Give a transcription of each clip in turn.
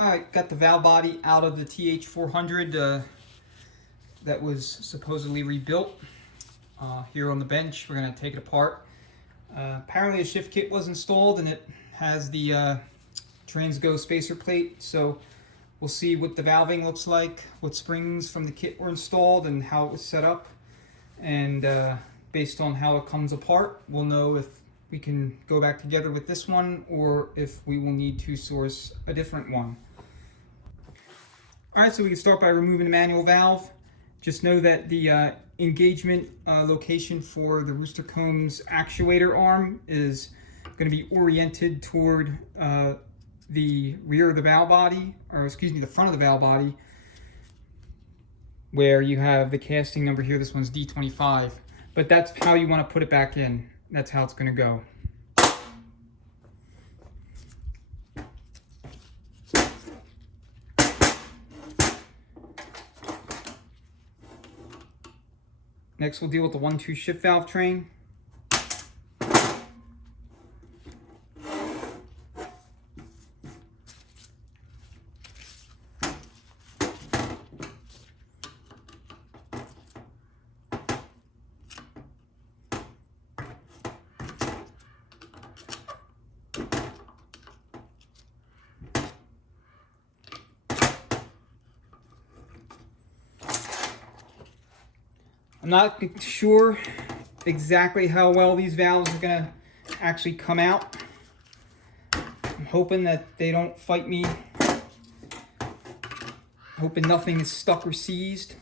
I got the valve body out of the TH400 that was supposedly rebuilt here on the bench. We're going to take it apart. Apparently a shift kit was installed and it has the Transgo spacer plate, so we'll see what the valving looks like, what springs from the kit were installed and how it was set up, and based on how it comes apart we'll know if we can go back together with this one or if we will need to source a different one. Alright, so we can start by removing the manual valve. Just know that the engagement location for the Rooster Combs actuator arm is going to be oriented toward the rear of the valve body, or excuse me, the front of the valve body, where you have the casting number here. This one's D25, but that's how you want to put it back in. That's how it's going to go. Next, we'll deal with the 1-2 shift valve train. I'm not sure exactly how well these valves are going to actually come out. I'm hoping that they don't fight me. Hoping nothing is stuck or seized.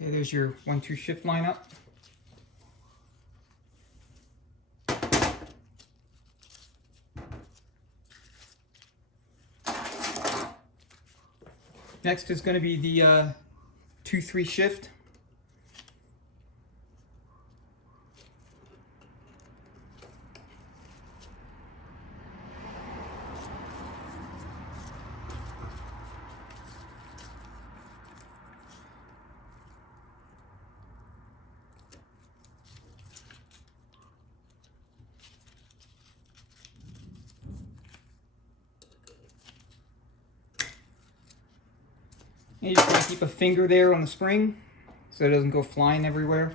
Okay, there's your 1-2 shift lineup. Next is going to be the 2-3 shift. And you just want to keep a finger there on the spring so it doesn't go flying everywhere.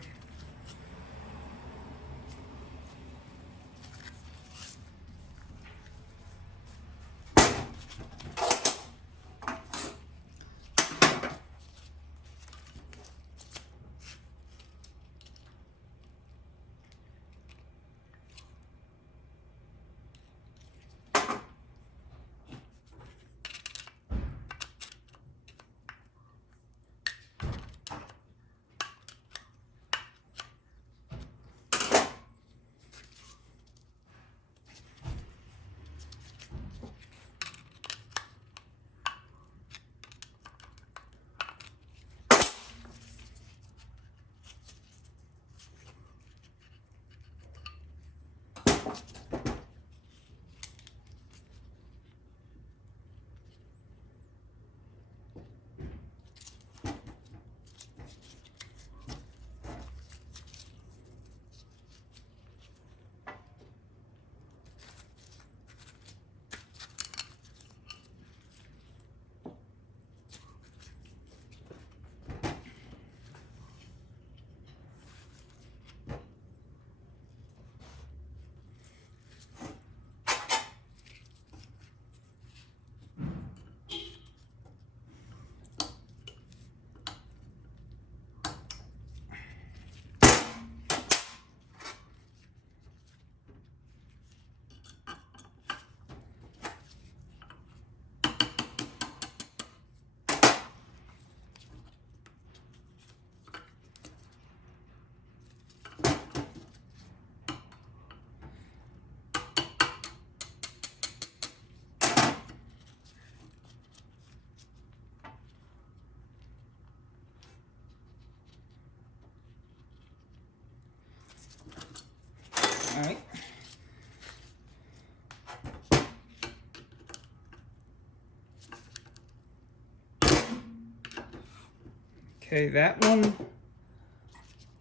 Okay, that one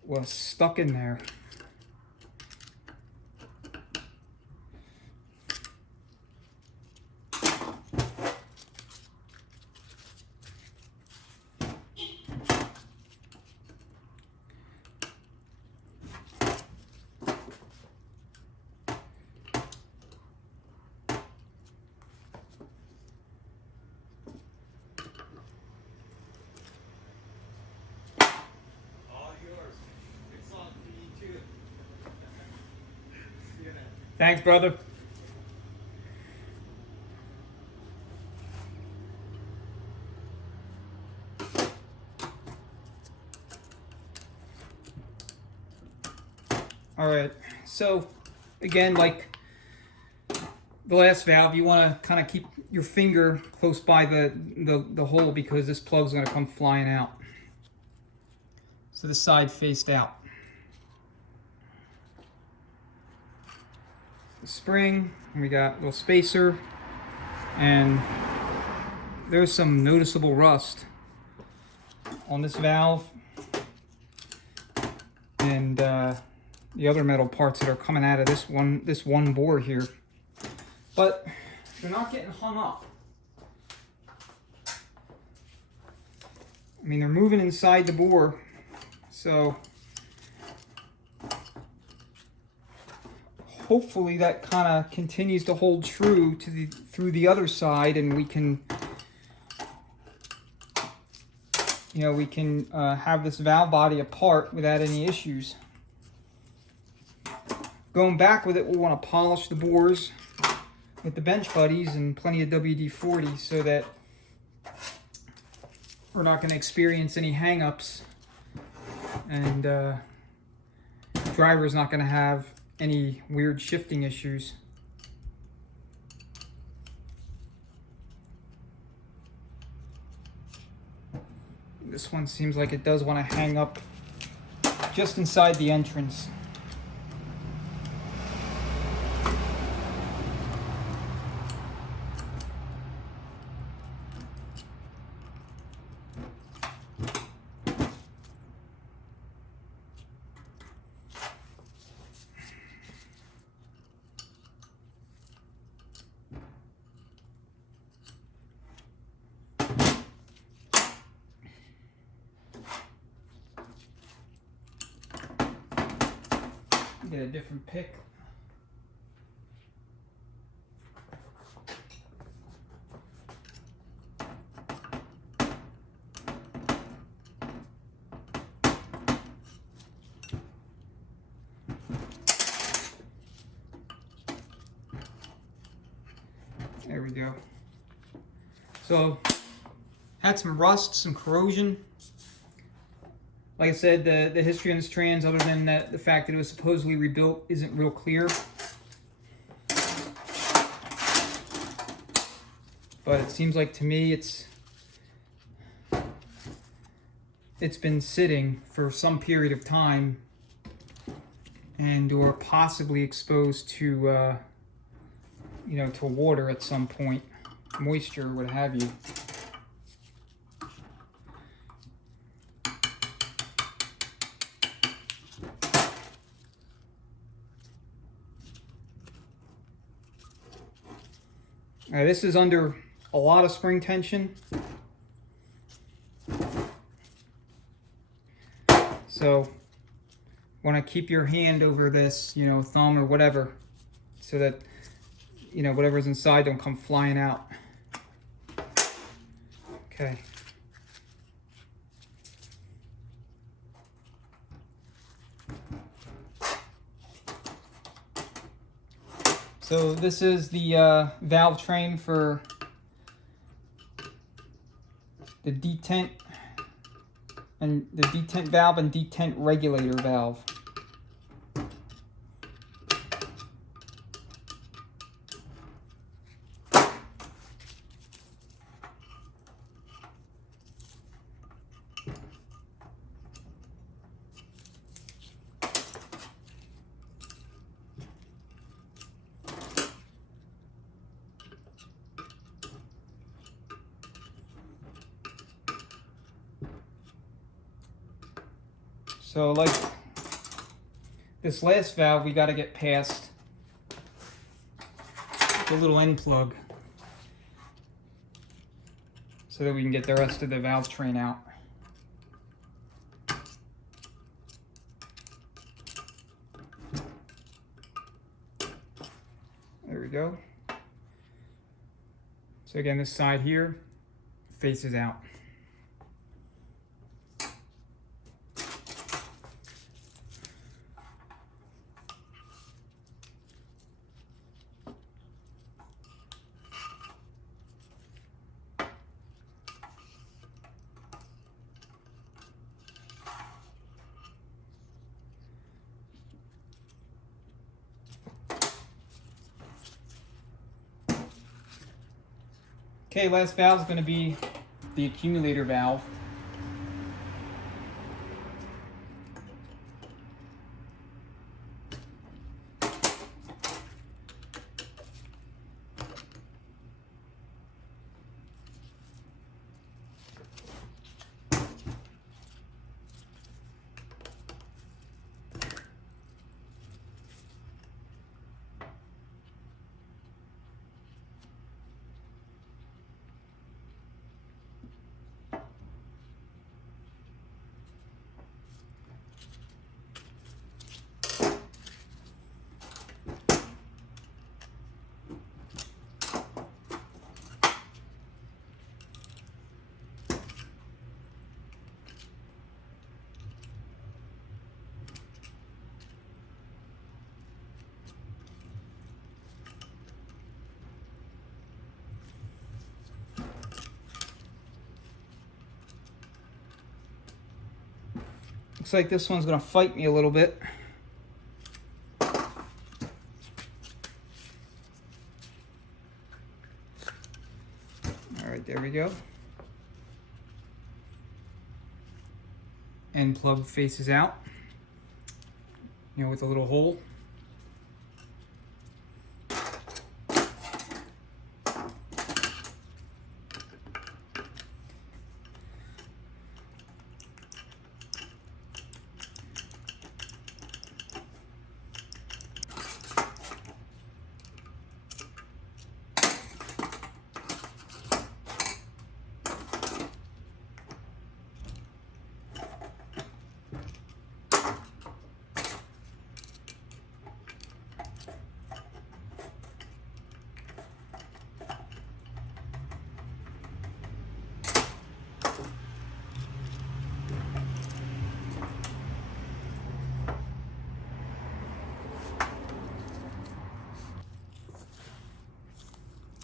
was stuck in there. Thanks, brother. All right, so again, like the last valve, you want to kind of keep your finger close by the hole because this plug's going to come flying out. So the side faced out. The spring, and we got a little spacer, and there's some noticeable rust on this valve and the other metal parts that are coming out of this one bore here, but they're not getting hung up. I mean, they're moving inside the bore, so hopefully that kind of continues to hold true to through the other side, and we can, you know, we can have this valve body apart without any issues. Going back with it, we'll want to polish the bores with the bench buddies and plenty of WD-40 so that we're not going to experience any hang-ups, and driver's not going to have any weird shifting issues. This one seems like it does want to hang up just inside the entrance. Get a different pick. There we go. So, had some rust, some corrosion. Like I said, the history on this trans, other than that, the fact that it was supposedly rebuilt, isn't real clear. But it seems like to me it's been sitting for some period of time and or possibly exposed to you know, to water at some point, moisture, what have you. This is under a lot of spring tension, so want to keep your hand over this, you know, thumb or whatever, so that, you know, whatever's inside don't come flying out. Okay. So this is the valve train for the detent and the detent valve and detent regulator valve. So like this last valve, we got to get past the little end plug so that we can get the rest of the valve train out. There we go. So again, this side here faces out. Okay, last valve is going to be the accumulator valve. Looks like this one's going to fight me a little bit. All right, there we go. End plug faces out, with a little hole.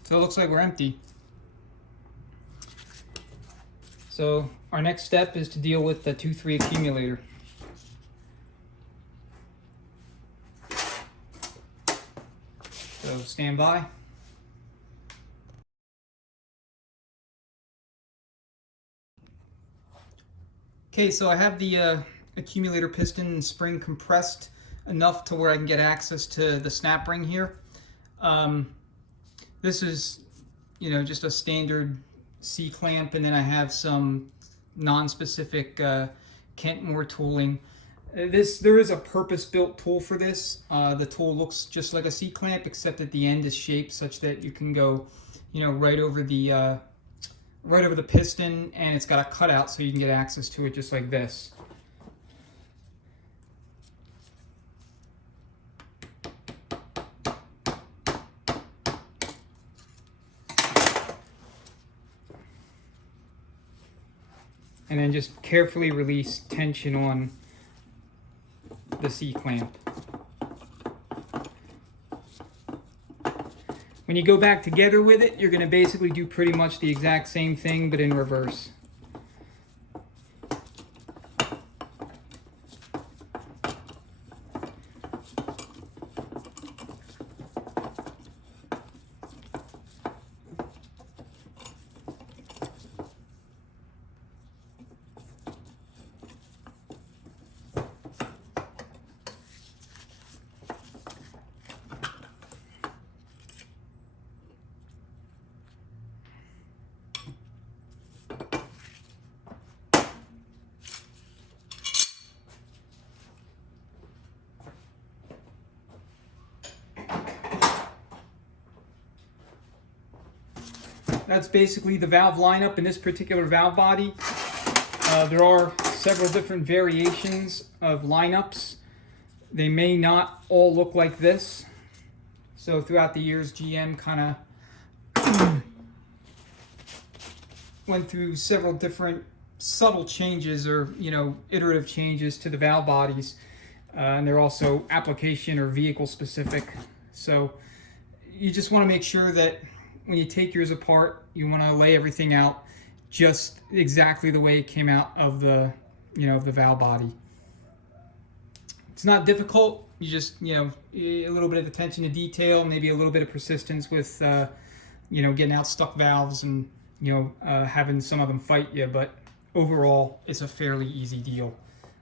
So it looks like we're empty. So our next step is to deal with the 2-3 accumulator. So stand by. Okay, so I have the accumulator piston and spring compressed enough to where I can get access to the snap ring here. This is, just a standard C-clamp, and then I have some non-specific Kentmore tooling. There is a purpose-built tool for this. The tool looks just like a C-clamp, except at the end is shaped such that you can go, right over the piston, and it's got a cutout so you can get access to it just like this. And then just carefully release tension on the C-clamp. When you go back together with it, you're going to basically do pretty much the exact same thing, but in reverse. that's basically the valve lineup in this particular valve body. There are several different variations of lineups. They may not all look like this. So throughout the years, GM kind of went through several different subtle changes, or iterative changes to the valve bodies, and they're also application or vehicle specific. So you just want to make sure that when you take yours apart, you want to lay everything out just exactly the way it came out of the the valve body. It's not difficult. You just a little bit of attention to detail, maybe a little bit of persistence with getting out stuck valves and having some of them fight you, but overall it's a fairly easy deal.